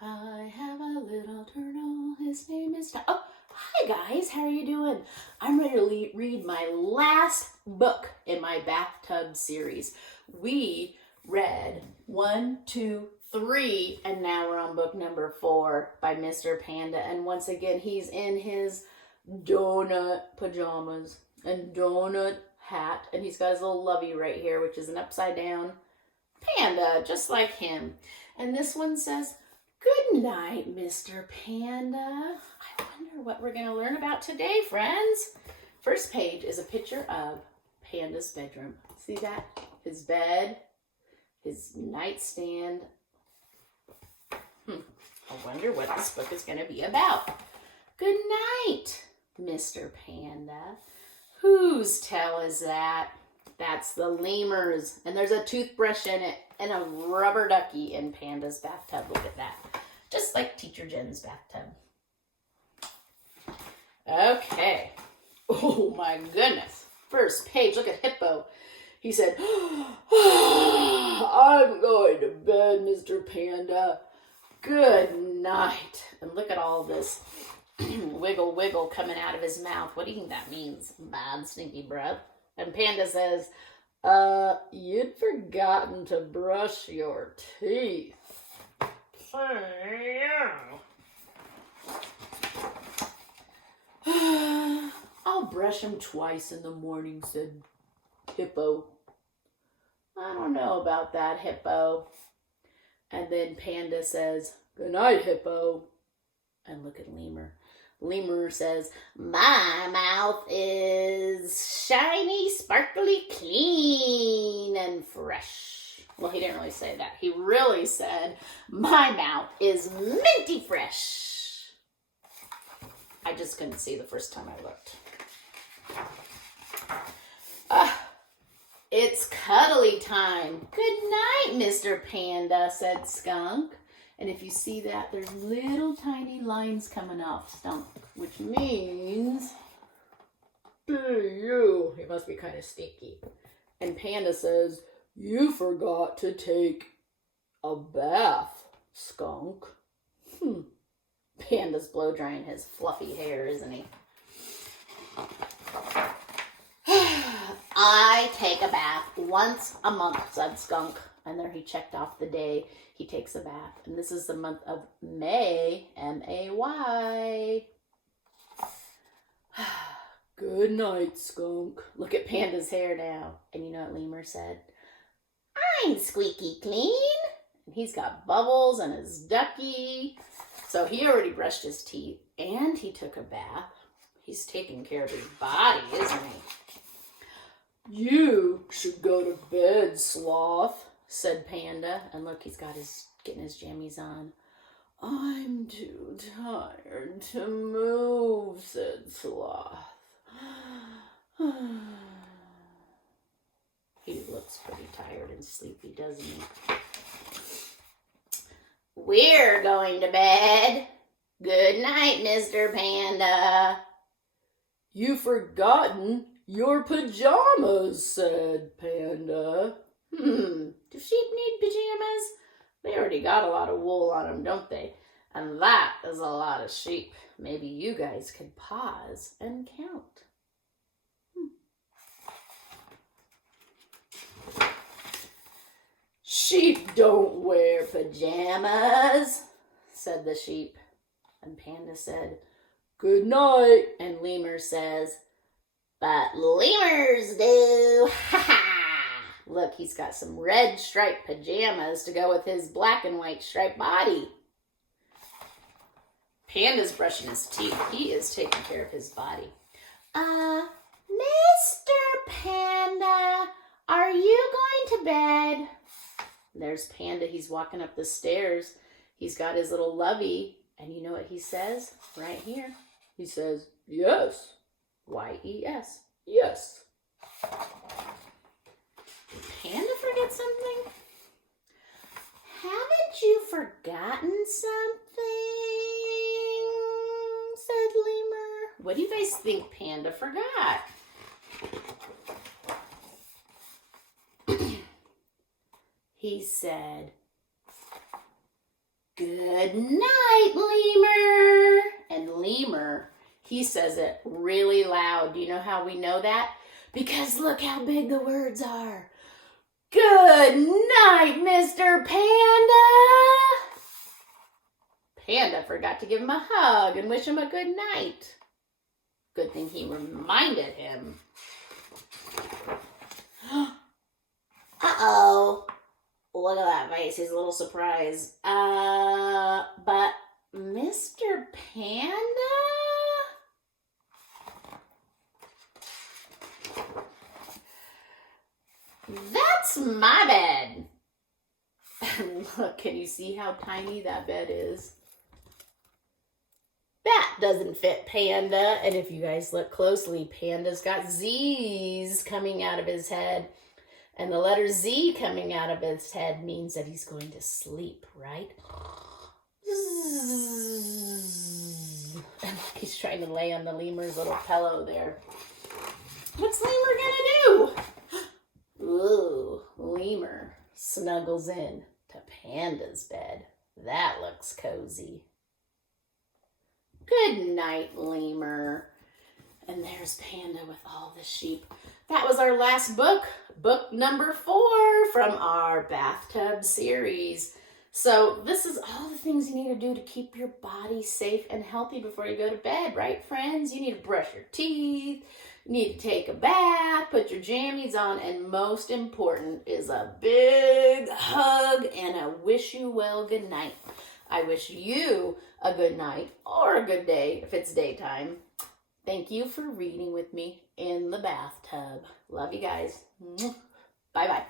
I have a little turtle, his name is Oh, hi guys, how are you doing? I'm ready to read my last book in my bathtub series. We read 1, 2, 3, and now we're on book number 4 by Mr. Panda. And once again, he's in his donut pajamas and donut hat, and he's got his little lovey right here, which is an upside down panda, just like him. And this one says, "Good night, Mr. Panda." I wonder what we're going to learn about today, friends. First page is a picture of Panda's bedroom. See that? His bed, his nightstand. I wonder what this book is going to be about. Good night, Mr. Panda. Whose tale is that? That's the lemur's. And there's a toothbrush in it and a rubber ducky in Panda's bathtub. Look at that. Just like Teacher Jen's bathtub. Okay. Oh my goodness. First page. Look at Hippo. He said, "I'm going to bed, Mr. Panda. Good night." And look at all this wiggle wiggle coming out of his mouth. What do you think that means? Bad stinky breath. And Panda says, "You'd forgotten to brush your teeth." "I'll brush them twice in the morning," said Hippo. "I don't know about that, Hippo." And then Panda says, "Good night, Hippo." And look at Lemur. Lemur says, "My mouth is shiny, sparkly, clean, and fresh." Well, he didn't really say that. He really said, "My mouth is minty fresh." I just couldn't see the first time I looked. "It's cuddly time." "Good night, Mr. Panda," said Skunk. And if you see that, there's little tiny lines coming off Skunk, which means, "Hey, you." He must be kind of stinky. And Panda says, "You forgot to take a bath, Skunk." Panda's blow drying his fluffy hair, isn't he? "I take a bath once a month," said Skunk. And there he checked off the day he takes a bath. And this is the month of May, M-A-Y. "Good night, Skunk." Look at Panda's hair now. And you know what Lemur said? "I'm squeaky clean." And he's got bubbles and his ducky. So he already brushed his teeth and he took a bath. He's taking care of his body, isn't he? "You should go to bed, Sloth," said Panda. And look, he's got getting his jammies on. "I'm too tired to move," said Sloth. He looks pretty tired and sleepy, doesn't he? "We're going to bed. Good night, Mr. Panda." "You've forgotten your pajamas," said Panda. Do sheep need pajamas? They already got a lot of wool on them, don't they? And that is a lot of sheep. Maybe you guys could pause and count. "Sheep don't wear pajamas," said the sheep. And Panda said, "Good night." And Lemur says, "But lemurs do." Ha ha! Look, he's got some red striped pajamas to go with his black and white striped body. Panda's brushing his teeth. He is taking care of his body. Mr. Panda, are you going to bed?" There's Panda. He's walking up the stairs. He's got his little lovey. And you know what he says right here? He says, "Yes." Y-E-S. Yes. Did Panda forget something? "Haven't you forgotten something?" said Lemur. What do you guys think Panda forgot? He said, Good night, Lemur. And Lemur, he says it really loud. Do you know how we know that? Because look how big the words are. Good night, Mr. Panda. Panda forgot to give him a hug and wish him a good night. Good thing he reminded him. Uh-oh. Look at that face. He's a little surprised. But Mr. Panda? That's my bed. Look, can you see how tiny that bed is? That doesn't fit Panda. And if you guys look closely, Panda's got Z's coming out of his head. And the letter Z coming out of his head means that he's going to sleep, right? And he's trying to lay on the lemur's little pillow there. What's Lemur gonna do? Ooh, Lemur snuggles in to Panda's bed. That looks cozy. Good night, Lemur. And there's Panda with all the sheep. That was our last book, book number 4 from our bathtub series. So this is all the things you need to do to keep your body safe and healthy before you go to bed, right, friends? You need to brush your teeth, you need to take a bath, put your jammies on, and most important is a big hug and a wish you well good night. I wish you a good night or a good day if it's daytime. Thank you for reading with me in the bathtub. Love you guys. Bye-bye.